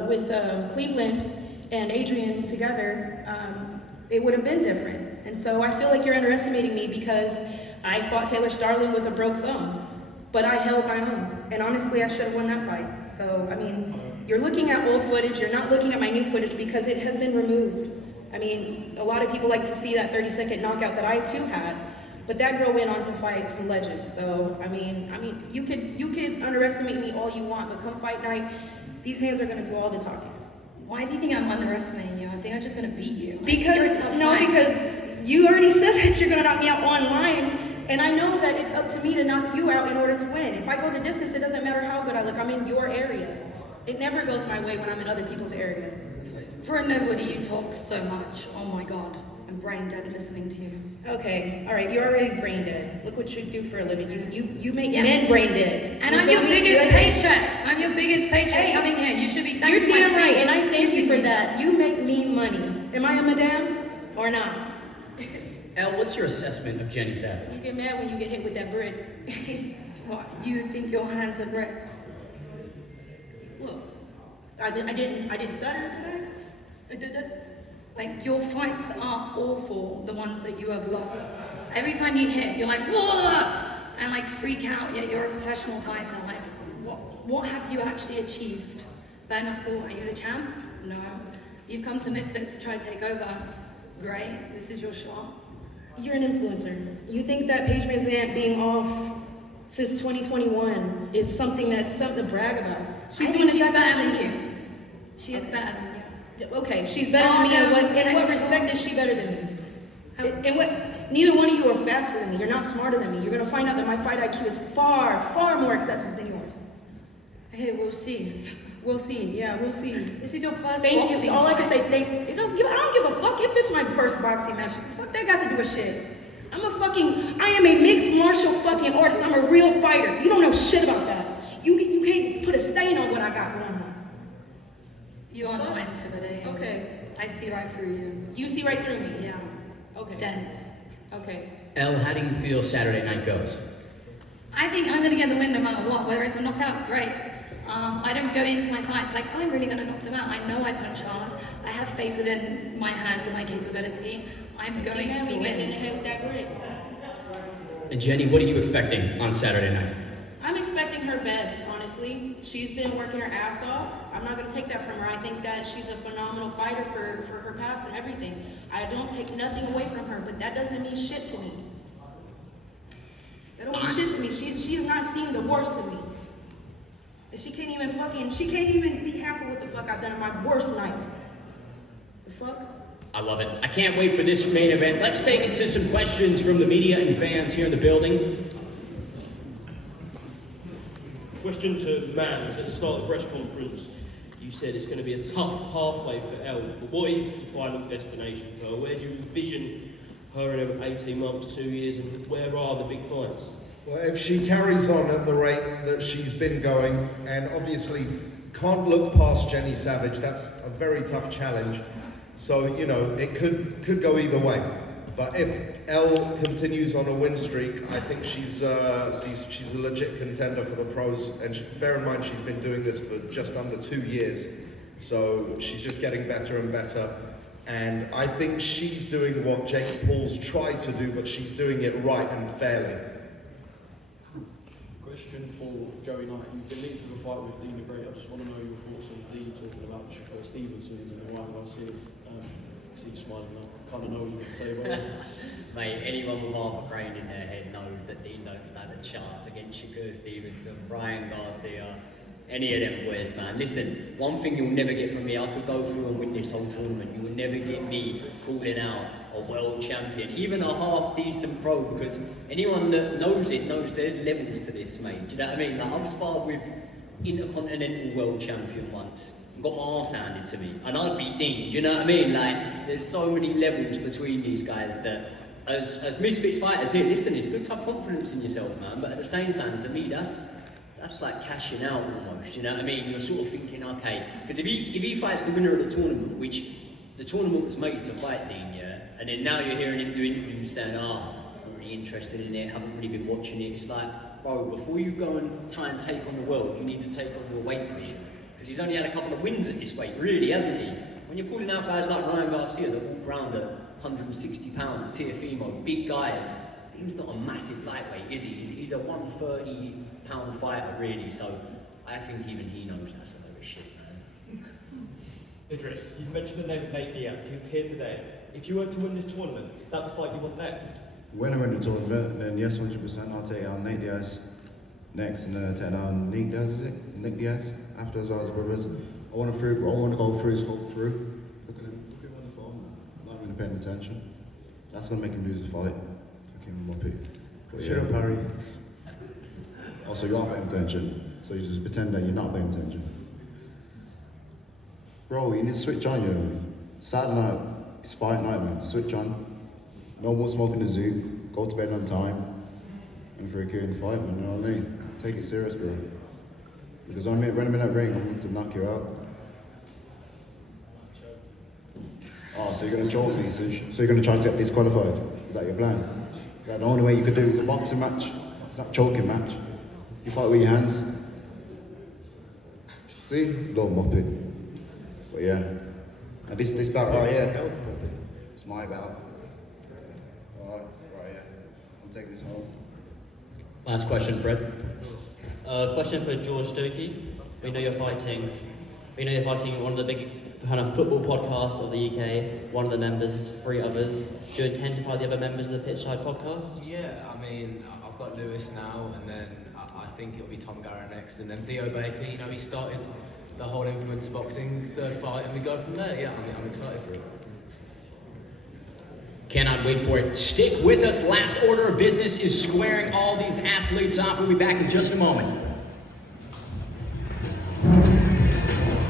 with Cleveland and Adrian together, it would have been different. And so I feel like you're underestimating me because I fought Taylor Starling with a broke thumb, but I held my own. And honestly, I should have won that fight. So, I mean, you're looking at old footage, you're not looking at my new footage because it has been removed. I mean, a lot of people like to see that 30-second knockout that I too had, but that girl went on to fight some legends. So, I mean, you could underestimate me all you want, but come fight night, these hands are gonna do all the talking. Why do you think I'm underestimating you? I think I'm just gonna beat you. Because, you're a tough no, fight. because you already said that you're gonna knock me out online, and I know that it's up to me to knock you out in order to win. If I go the distance, it doesn't matter how good I look, I'm in your area. It never goes my way when I'm in other people's area. For a nobody, you talk so much. Oh my God, I'm brain dead listening to you. Okay, all right, you're already brain dead. Look what you do for a living. You make men brain dead. And I'm your biggest paycheck. I'm your biggest paycheck coming here. You should be thanking You're damn my right, feet. and I thank you for that. You make me money. Am I a madame or not? Elle, what's your assessment of Jenny Savage? You get mad when you get hit with that brick. What, you think your hands are bricks? Look, I didn't stutter. I did that. Like, your fights are awful, the ones that you have lost. Every time you hit, you're like, whoa! And like freak out, yet you're a professional fighter. Like, what have you actually achieved? Bare knuckle, are you the champ? No. You've come to Misfits to try to take over. Great, this is your shot. You're an influencer. You think that Paige Van Zandt being off since 2021 is something to brag about? She's better than you. She is better than you. Okay, she's better than me. In what respect is she better than me? In what? Neither one of you are faster than me. You're not smarter than me. You're gonna find out that my fight IQ is far, far more excessive than yours. Hey, we'll see. We'll see. Yeah, we'll see. This is your first Thank boxing you. All I can fight. say, I don't give a fuck if it's my first boxing match. Fuck that got to do with shit. I am a mixed martial fucking artist. I'm a real fighter. You don't know shit about that. You can't put a stain on what I got going on. You are not intimidating. Okay. I see right through you. You see right through me? Yeah. Okay. Dense. Okay. Elle, how do you feel Saturday night goes? I think I'm going to get the win no matter what. Whether it's a knockout, great. I don't go into my fights like, I'm really going to knock them out. I know I punch hard. I have faith in my hands and my capability. I'm going to win. And Jenny, what are you expecting on Saturday night? I'm expecting her best, honestly. She's been working her ass off. I'm not going to take that from her. I think that she's a phenomenal fighter for her past and everything. I don't take nothing away from her, but that doesn't mean shit to me. That don't mean shit to me. She's not seeing the worst of me. And she can't even be half of what the fuck I've done in my worst night. The fuck? I love it. I can't wait for this main event. Let's take it to some questions from the media and fans here in the building. Question to Mams. At the start of the press conference, you said it's going to be a tough halfway for Elle, but what is the final destination for her? Where do you envision her in 18 months, 2 years, and where are the big fights? Well, if she carries on at the rate that she's been going, and obviously can't look past Jenny Savage, that's a very tough challenge. So, you know, it could go either way. But if Elle continues on a win streak, I think she's a legit contender for the pros. And bear in mind, she's been doing this for just under 2 years. So she's just getting better and better. And I think she's doing what Jake Paul's tried to do, but she's doing it right and fairly. Question for Joey Knight. You've been linked with a fight with Dina Gray. I just want to know your thoughts on Dee talking about Stevenson and Ryan Garcia's. I see you smiling now. Kind of know what you can say about it. Mate, anyone with half a brain in their head knows that Dean don't stand a chance against Shakur Stevenson, Ryan Garcia, any of them boys, man. Listen, one thing you'll never get from me, I could go through and win this whole tournament. You will never get me calling out a world champion, even a half decent pro, because anyone that knows it knows there's levels to this, mate. Do you know what I mean? Like, I've sparred with Intercontinental world champion once, got my arse handed to me, and I'd beat Dean. Do you know what I mean? Like, there's so many levels between these guys that, as Misfits fighters here, listen, it's good to have confidence in yourself, man. But at the same time, to me, that's like cashing out almost. You know what I mean? You're sort of thinking, okay, because if he fights the winner of the tournament, which the tournament was made to fight Dean, yeah, and then now you're hearing him do interviews saying, not really interested in it, haven't really been watching it. It's like, bro, before you go and try and take on the world, you need to take on your weight division. Because he's only had a couple of wins at this weight, really, hasn't he? When you're calling out guys like Ryan Garcia that walk around at 160 pounds, Teofimo, big guys, Dean's not a massive lightweight, is he? He's a 130 pound fighter, really. So I think even he knows that's a load of shit, man. Idris, you've mentioned the name of Nate Diaz. He was here today. If you were to win this tournament, is that the fight you want next? When I win the tournament, then yes, 100%, I'll take out Nate Diaz next, and then I'll take down Nick Diaz, is it? Nick Diaz, after as well as brothers. I want to go through his whole through. Look at him on the phone, not even paying attention. That's going to make him lose the fight. Fucking muppet. Shut up, Harry. Also, you are paying attention, so you just pretend that you're not paying attention. Bro, you need to switch on, you know. Saturday night, it's fight night, man. Switch on. No more smoking the zoo. Go to bed on time. And for a kid in the fight, man, you know what I mean? Take it serious, bro. Because when I'm in that ring, I'm going to knock you out. Oh, so you're going to choke me? So you're going to try to get disqualified? Is that your plan? Is that the only way you could do it? It's a boxing match. It's not a choking match. You fight with your hands. See? Little muppet. But yeah. And this bout right here, it's my bout. Alright, right here. I'm taking this home. Last question, Fred. Question for George Stokey. We know you're fighting one of the big kind of football podcasts of the UK. One of the members, 3 others. Do you intend to fight the other members of the Pitchside podcast? Yeah, I mean, I've got Lewis now, and then I think it'll be Tom Garrett next, and then Theo Baker. You know, he started the whole influencer boxing third fight, and we go from there. Yeah, I'm excited for it. Cannot wait for it. Stick with us. Last order of business is squaring all these athletes off. We'll be back in just a moment.